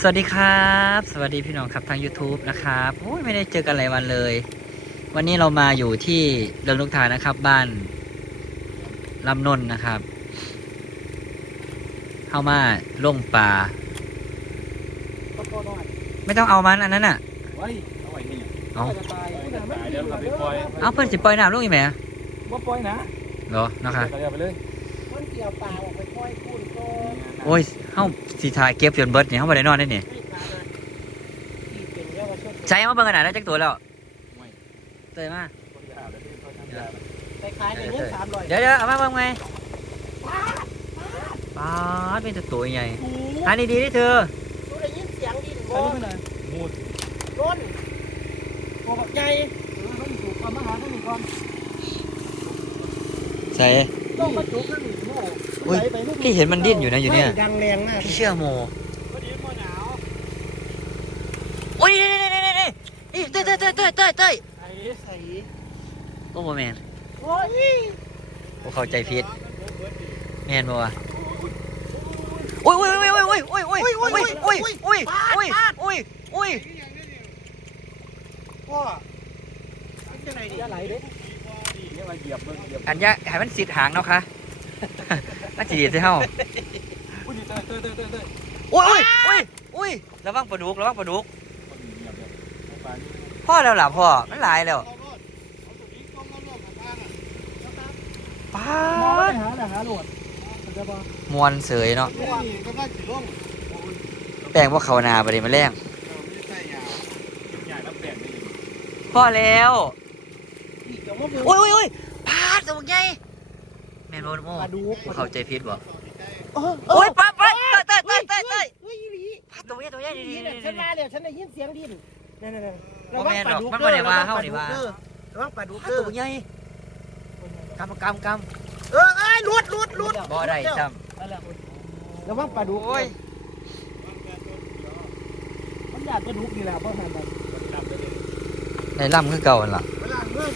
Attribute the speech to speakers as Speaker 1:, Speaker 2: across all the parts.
Speaker 1: สวัสดีครับ สวัสดีพี่น้องครับทาง YouTube นะครับโอ้ยไม่ได้เจอกันหลายวันเลย วันนี้เรามาอยู่ที่เรืองลูกทานะครับ บ้านลำนนนะครับเข้ามาล่งป่า
Speaker 2: ก็พอหน่อย
Speaker 1: ไม่ต้องเอามันอันนั้นอะ
Speaker 3: ไว้เอาไว้นี่
Speaker 1: เอา
Speaker 2: จะตายผู้ใดไม่
Speaker 3: เดี๋ยวเราไปปล่อย
Speaker 1: เอาเพื่อนสิปล่อยน้ำลูกอีกไหม
Speaker 3: ว่าปล่อยนะ
Speaker 1: เหรอนะคะ
Speaker 3: เดี๋ยวไปเลย
Speaker 2: คน เกี่ยวปลาออกไปปล่อยคุณก็
Speaker 1: โอ้ยเฮ้าสีทายเก็บจนเบิร์ดเนี่ยเขาไม่ได้นอนได้เนี่ย
Speaker 2: ไม่ปลาเลยที่เป็นเยาวชน
Speaker 1: ใช้มาเบิ่งขนาดแล้วจักตัวแล้ว
Speaker 3: ไม่
Speaker 1: เตยมา
Speaker 3: คนยาวแล้วที่เขาทำยา
Speaker 2: คล้ายๆในเงินสามร้อย
Speaker 1: เดี๋ยวเดี๋ยวเอามาเบิ่งไงป๊าดเป็นตัวใหญ่
Speaker 2: หู
Speaker 1: อันนี้ดีที่เธอ
Speaker 2: ดูได้ยินเสียงดิน
Speaker 3: ไป
Speaker 2: บ่
Speaker 3: ดูไปหน่อยมูด
Speaker 2: ร้นโอ้แบบใหญ่เออต้องถูกความมาหาต้องมีความ
Speaker 1: ใส่
Speaker 2: ต้องมาจุกนั่นโม่
Speaker 1: อุ๊ยพี่เห็นมันดิ้นอยู่นะอยู่เนี่ย
Speaker 2: ดังแรงมาก
Speaker 1: พี่เชื่อโม
Speaker 3: พอดีพอหนาว
Speaker 1: โอ้ยนี่นี่นี่นี่นี่นี่เต้ยเต้ยเต้ยเต้ยเต้ยเต้ย
Speaker 2: ไอ้ใส่
Speaker 1: โอ้โหแมน
Speaker 2: โอ้ย
Speaker 1: โอ้เข้าใจผิดแมนบ่วะโอ้ยโอ้ยโอ้ยโอ้ยโอ้ยโอ้ยโอ้ยโอ้ยโอ้ยโอ้ยโอ้ยโอ้ยโอ้ย
Speaker 2: พ่อมันจะไหนดิจะไหลเด้
Speaker 3: นี่มาเหยียบเบิ้งเหยียบ
Speaker 1: อันยะให้มันสิทธิ์หางเนาะค่ะน่าจะดีสิเฮา
Speaker 3: อุ้ยเต้ยเต้ยเต้ยเต้ยเต้ย
Speaker 1: โอ้ยโอ้ยโอ้ยโอ้ยระวังปลาดุกระวังปลาดุก
Speaker 3: เหยียบเหยียบปลา
Speaker 1: พ่อแล้วล่ะพ่อมันหลายแล้วป้า
Speaker 2: หา
Speaker 1: ด
Speaker 2: หาหาโหลดมันจะบ่
Speaker 1: มวนเสยเนาะ
Speaker 2: นี่ก็น่าสิลง
Speaker 1: แป้งว่าเขานาบริมาแรง
Speaker 3: ใหญ่แล้วแปลงได้ยิน
Speaker 1: พ่อแล้ว โอ้ยโอ้ยโอ้ยพาดตัวใหญ่แม่นบ่โม่
Speaker 2: ปลาดุก
Speaker 1: บ่เข้าใจผิดบ่
Speaker 2: โอ้
Speaker 1: โอ้ยปั๊บปั๊บเต้ยเต้ยเต้ยเต้ย
Speaker 2: เฮ้ยอีหลี
Speaker 1: พาดตัวใหญ่ตัวใหญ่ดี
Speaker 2: อีหลี
Speaker 1: ดี
Speaker 2: เนี่ยฉันมาเนี่ยฉันได้ยินเสียงดินนั่นๆๆ
Speaker 1: บ่แม่นหรอกมันบ่ได้ว่าเฮานี่ว่า
Speaker 2: ระวังปลาดุก
Speaker 1: พาด
Speaker 2: เด้อ
Speaker 1: ตัวใหญ่กำกำก
Speaker 2: เออเอ้ยหลุดหลุดหลุดำ
Speaker 1: บ่ได้ซ้
Speaker 2: ระวังปลาดุกำ
Speaker 1: โอ้ย
Speaker 2: มันอยากปลาดุกนี่แหละเพราะหันไป
Speaker 3: ดำเลย
Speaker 1: ในล่ำคือเก่าหั่นล่ะ
Speaker 2: เวลาเมื่อ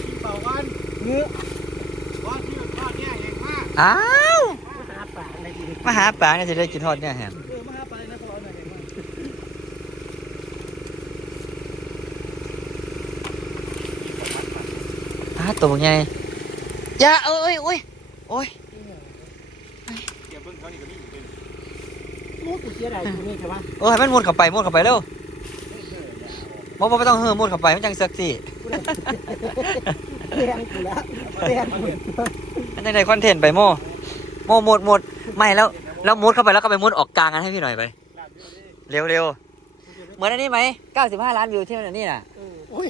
Speaker 2: กินเป่ากันเนื้อว่าที่ว่าเนี่ยเองมาก
Speaker 1: อ้าว
Speaker 2: มาหาปลาอะไรดี
Speaker 1: มาหาปลาเนี่ยสิได้กินทอดเนี่ยแฮะ
Speaker 2: เออมาหาปลาในคลองหน่อยเอง
Speaker 1: พาดตัวใหญ่อย่าเอ้ยโอ้ยโอ้ย
Speaker 3: เหยียบเบิ้งเขานี่ก็มีอยู่ด้วย
Speaker 2: มูกูเสียดายกูนี่ใช่ปะ
Speaker 1: โอ้ยให้มันมุดเข้าไปมุดเข้าไปเร็วบ่บ่บ่ต้องเฮ้อมุดเข้าไปมันจังเซ็กซี่
Speaker 2: เลี้ยงกูแล้วเลี้ยงกู
Speaker 1: มันจังได้คอนเทนต์ไปโมโมมุดมุดไม่แล้ว แล้วมุดเข้าไปแล้วก็ไปมุดออกกลางกันให้พี่หน่อยไป เร็วเร็วเหมือนอันนี้ไหม95 ล้านวิวที่มันอันนี้น่ะ
Speaker 2: โอ้ย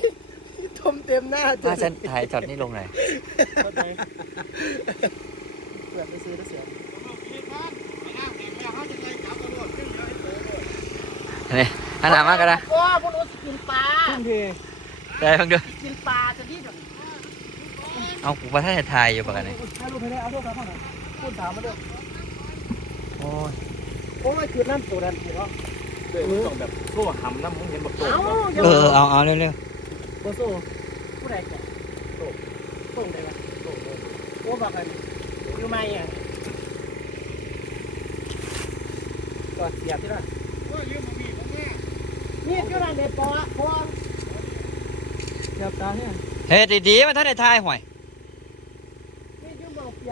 Speaker 2: ทมเต็มหน้า
Speaker 1: ถ้าฉันถ่ายช็อตนี้ลงหน่อย
Speaker 2: เปิดไปซื้อแล้วเสีย
Speaker 1: นี่อันหนามากกันนะ
Speaker 2: โอ้พวกนู้นกินปลา
Speaker 3: ทุ่มเท
Speaker 1: ได้ฟังดู
Speaker 2: กินปลาจะที่แบบ
Speaker 1: เอากูมาท่านถ่ายอยู่ปะกันนี่
Speaker 2: ถ้าลูกไม่ได้เอาลูกครับพ่อหน่อยพูดถามมาด้วย
Speaker 1: โอ้ย
Speaker 2: โอ้ยคือน้ำตัวนั้นสิเนาะ
Speaker 3: เต้ยมันต้องแบบโซ่หำน้ำมึงเห็นแบบโซ่
Speaker 2: เอ้า
Speaker 1: เออเอาเอาเร็วเร็ว
Speaker 2: โบโซ่ผู้ใดแก่โซ่โซ่ได้ปะโซ่โอ้บอกกันอยู่ไหมอะก็เสียบที่นั่นนี่ก็นั่นเด็ดปอปอ เฮ็
Speaker 1: ดดีๆมันท่านได้ทายห่วย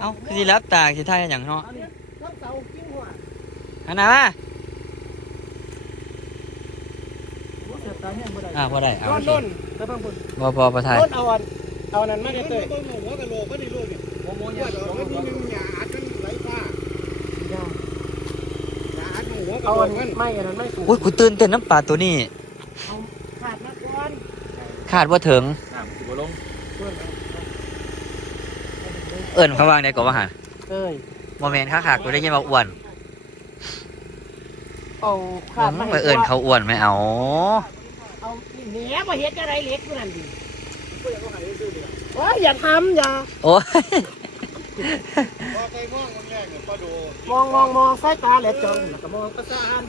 Speaker 2: เอ้า
Speaker 1: คือสิรับตาสิทายอย่างเนาะ
Speaker 2: รับเสากิ้งหัว
Speaker 1: อันน่ะมาอ่าพอได้เอาโด
Speaker 2: น
Speaker 1: พอพอประทาย
Speaker 2: เอาอันเอานั้นมาเด้เตยบ่
Speaker 3: หมูหัวกะโหลกก็ได้ลูกนี่ยโหมูหัวกะโหลกมันมี
Speaker 2: หญ้าอัดมันไหลฟ้าหญ้าอั
Speaker 3: ดหมูหัวกะโหลกมั
Speaker 2: นไม่อันนั้นไม่โอ้
Speaker 1: ยกูตื่นเต้นน้ำป่าตัวนี้ คาดว่าถึง
Speaker 3: น้ำสิบลง
Speaker 2: เพื่อน
Speaker 1: เอิญเขาวางในกล่องอาหาร
Speaker 2: เอ้ย
Speaker 1: โมเมนต์ข้าขากูได้ยินว่าอ้วน
Speaker 2: เอาขาด
Speaker 1: มึ
Speaker 2: มาง
Speaker 1: ไปเอิญเขาอ้วนไหมเอา
Speaker 2: เอาเนี้ยมาเฮ็ดอะไรเล็กนั่นดิโอ้ยอย่าทำอย่า
Speaker 1: โอ้ย
Speaker 2: มองมองมองสายตาแหลมจนแล้วก็มองประสาน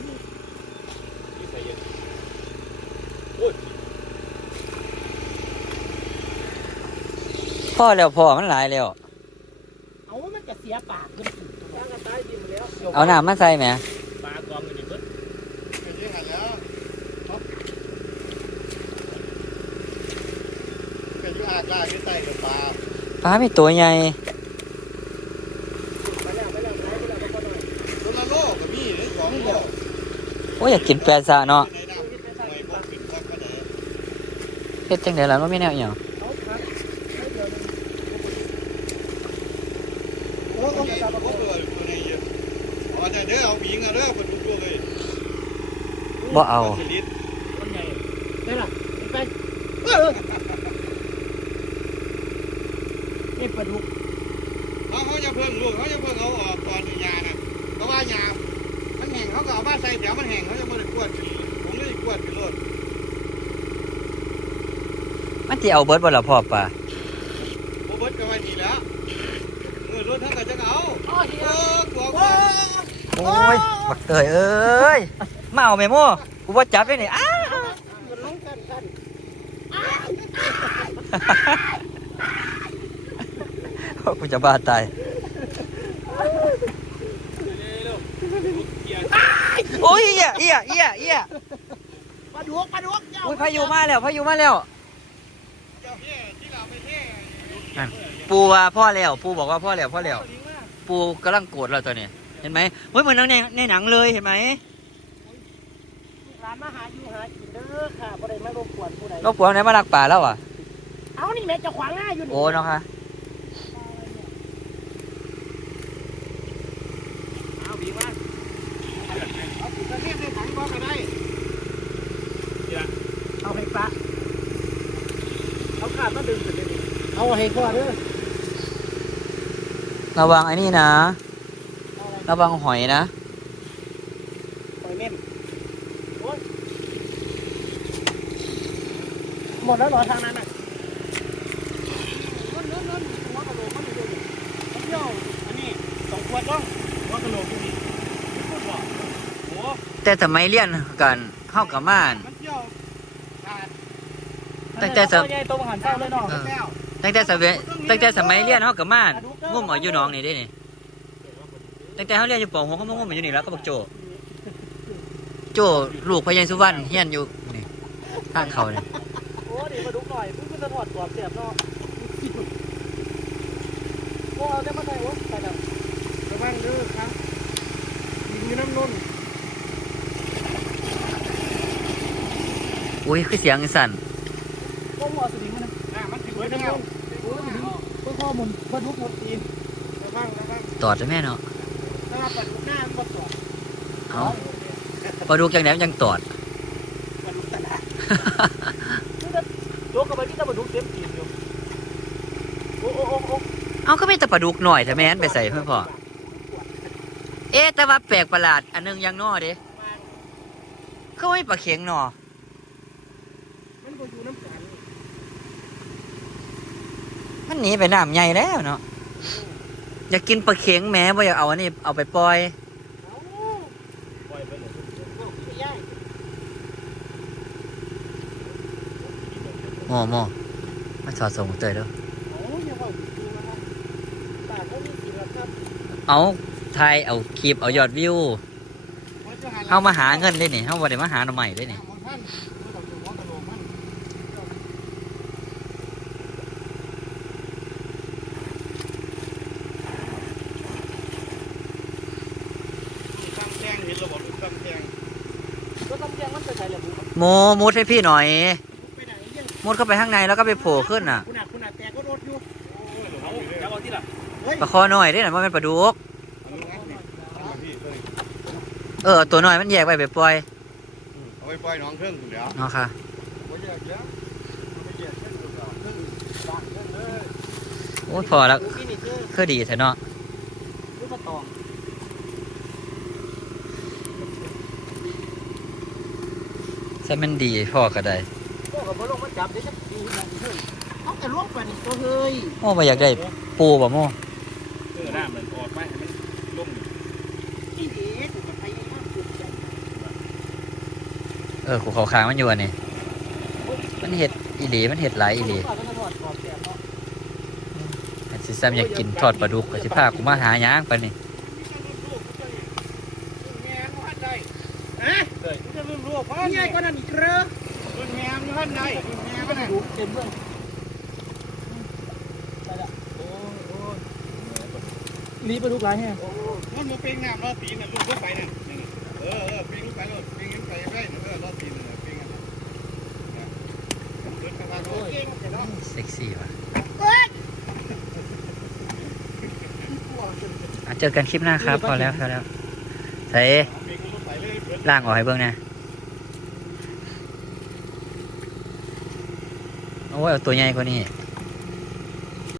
Speaker 1: พ่อแล้วพอมันหลายแล้ว
Speaker 2: เอามันจะเสียปากมันอีกแล้ตายดินแล้ว
Speaker 1: เอาน้ำมาใส่ไหม
Speaker 3: ปากรองอยู่นี่เบิดเป็นยังไงแล้วเป็นยูอาดลากอยู่ใต้กับปลา
Speaker 1: ปาไม่ตัวใหญ่
Speaker 2: ไปแล้วไปแล้วปล้ไปแตั
Speaker 3: วละโลโอ้
Speaker 1: ยอยากกินแปรซะเนาะ
Speaker 3: ในน้ำในบ่ขึ้นก็ไเฮ็
Speaker 1: ดจังไดล่ะมันมีแนวอีหย
Speaker 2: บ่เด้อ
Speaker 3: เอาหญิงเอาเด้อคนดูตัวเลย
Speaker 1: บ่เอา
Speaker 3: สลิด
Speaker 2: คนใหญ่ได้ล่ะไปนี่ปลาดุก
Speaker 3: เขาเขาจะเพิ่งลูกเขาจะเพิ่งเอาออกก่อนยาน่ะเพราะว่ายามันแห้งเขาก็เอามาใส่แถวมันแห้งเขาจะม่ได้กวดผมเลยกวดไปรถ
Speaker 1: มันสิเอาเบิดบ่ละพ่อปลา
Speaker 3: โบเบิร์ตก็ไว้ดีแล้ว รถทั้งก็จะเอา
Speaker 2: อ๋อเฮีย
Speaker 3: เออกลัว
Speaker 2: โอ้
Speaker 3: ว่า
Speaker 1: โอ้ยบักเตยเอ้ยมาเอาแม่โม่กูบ่าจับได้นี่อ้า
Speaker 2: มันลงกันกัน
Speaker 1: กูจะบ้าตายโอ้ยเอียเอียเอียเอีย
Speaker 2: ปลาดุกปลาดุก
Speaker 1: อุ้ยพายุมาแล้วพายุมาแล้ว นั่นปูว่าพ่อแล้วปูบอกว่าพ่อแล้วพ่อแล้วปูกำลังโกรธเราตัวนี้ เห็นไหมเฮ้ยเหมือนหนังในในหนังเลยเห็นไหม
Speaker 2: ร้านมาหาอยู่หากินเด้อค่ะบ่ได้มารบกวนผู้ใด
Speaker 1: นกปวงไหนมาลักป่าแล้วอะ
Speaker 2: เอานี่แม่จะขวางหน้าอยู่นี่
Speaker 1: โอ้เนาะค่ะ
Speaker 3: เอาบีมาเอาถุงกระเทียมในถังบอกก็ได้
Speaker 2: เอาให้ปลาเอาขาดมาดึงขึ้นเลยนี่ เอาให้พ่อเด้อ
Speaker 1: ระวังไอ้นี่นะ
Speaker 2: เอาอะไร
Speaker 1: ระวังหอยนะ
Speaker 2: ปล่อยเม่นโอ้ยหมดแล้วเหรอทางนั้นอะนั่นนั่นนั่นหัวกระโหลกมันอยู่ด้วยนี่มันเที่ยวอันนี้สองขวดต้องหัวกระโหลกอยู่นี่ไม่พูดบ่โอ้
Speaker 1: แต่สมัยเรียนกันเข้ากับม่าน
Speaker 3: มันเที่ยวขาด
Speaker 1: ตั้งแต่สม
Speaker 2: ใหญ่ตัวหันเจ้าเลยเนาะ
Speaker 1: เออ
Speaker 3: แล้ว
Speaker 1: ตั้งแต่สมัยตั้งแต่สมัยเรียนเข้ากับม่านงุ่มเอาอยู่หน้องนี่ได้นี่ตั้งแต่เขาเรียนอยู่ป .6 เขามางุ่มเอาอยู่นี่แล้วก็บอกโจ โจลูกพญายสุวรรณเฮียนอยู่นี่ทางเขาเนี่ย
Speaker 2: โอ้ดีมาดูหน่อยเพิ่งจะถอดกรอบเสียบเนาะโอ้เอาได้มาใส่วะใส่แบบระวังเด้อครับยิงอยู่น้ำนุ่น
Speaker 1: อุ้ยคือเสียงสั่น
Speaker 2: ก็หัวสลิงมันนะ
Speaker 3: อะมันถึง
Speaker 2: เอ้ยสลิงเพื่อข้อมูลเพื่อทุกหมดตีนระวังระวัง
Speaker 1: ตอดได้แม่เนาะ
Speaker 2: ถ้าปัดลูกหน้ามันก็ตอด
Speaker 1: เอาพอดูจังไหนมันยังตอด
Speaker 2: ปัดลูกตลาดนี่จะโยกกับไปที่ตะบันทุกเต็มตีนอยู่โอ้โอ้โอ้
Speaker 1: เอาก็ไม่แต่ปลาดุกหน่อยแต่แม่นไปใส่เพื่อพ่อเอ๊ะแต่ว่าแปลกประหลาด อันหนึงยังนอเด้ก็ไม่ปลาเข็งหนอ
Speaker 2: มันก็อยู่น้ำกัน
Speaker 1: มันหนีไปน้ำใหญ่แล้วเนาะอยากกินปลาเข็งแหม้ว่าอยากเอาอันนี้เอาไปปล่อย
Speaker 2: เอาปล่อยไปเลยเอาไปย่าง
Speaker 1: โม่โม่มาสอดส่งเตยเด้อ
Speaker 2: โอ้ยอย่าบอกจริงนะครับปากก็มีกินแล้วครับ
Speaker 1: เอาไทยเอาคลิปเอายอดวิวเข้ามาหาเงินเลยนี่เข้ามาได้มาหาหน่อใหม่เลยนี่
Speaker 3: มันท่านมันต้องถึงหัวกระโหลกมันตั้งแจ้งเห็นระบบตั้งแจ้ง
Speaker 2: ก็ต้องแจ้งมันจะใส่ระบุ
Speaker 1: โมมุดให้พี่หน่อย
Speaker 2: ไปไหนยัง
Speaker 1: มุดเข้าไปข้างในแล้วก็ไปโผล่ขึ้นน่ะ
Speaker 2: คุณอาคุณอาแต่ก็รถอยู่
Speaker 3: เอาแล้วเอาที่ละ
Speaker 2: เฮ้ย
Speaker 1: ปลาคอหน่อยได้หน่อยว่าเป็นปลาดุก
Speaker 3: เอาลูกนี่เอามาพี่เลย
Speaker 1: เออตัวหน่อยมันแยกไปไปปล่อย
Speaker 3: เอาไปปล่อยน้องเครื่องคุณเดี๋ยว
Speaker 1: เนาะค่ะ
Speaker 3: โอ้ยเยอะเยอะเอาไปเหยียดเครื่องดูก่อนเครื่องบ้านเครื่องเลย
Speaker 1: โอ้ยพอแล้ว
Speaker 2: พี่นี่คือ
Speaker 1: คือดีแท้เนาะ
Speaker 2: ลูกกระตอง
Speaker 1: ใช่มันดีพอก็ได้
Speaker 2: พวกกับพวกลงมาจับเดี๋ยวจะดูมันเฮ้ยเขาจะล่วงไปนี่ตัวเฮ้ย
Speaker 1: โม่ไปอยากได้ปูบ่โม่
Speaker 3: เออหน้ามันออกไปให้มันลุ่ม
Speaker 2: ที่เด็กกับไปห้ามจุดใจ
Speaker 1: เออขูเขาคางมันอยู่อันนี้มันเห็ดอีหลีมันเห็ดหลายอีหลี
Speaker 2: เขาจะถอดกรอบแก้มเนาะ
Speaker 1: อันสิซ้ำอยากกินทอดปลาดุกก็สิพากูมาหาหยางไปนี่
Speaker 3: นี่ไงหญ่กว่า
Speaker 2: นั้นอีกเร้อ
Speaker 3: รุ่นแมวอยู่ข้างในรุ่แมว
Speaker 2: ดูเต็มเลยไปละโอ้โหรีบไปลูกไรแฮะโอ้
Speaker 3: มันมันเป็นงามรอปีนะลูกลูกไปน่ะเออเออเป็นลูกไปเลยเป็นลูกไปได้เออรอตีนน่ะเป็นโอ้ย
Speaker 1: เซ็กซี่ว่ะเจอกันคลิปหน้าครับ พอแล้วพอแล้วใส่ ล่างออกให้เบิ่งนะโอ้ยเอาตัวใหญ่กว่านี้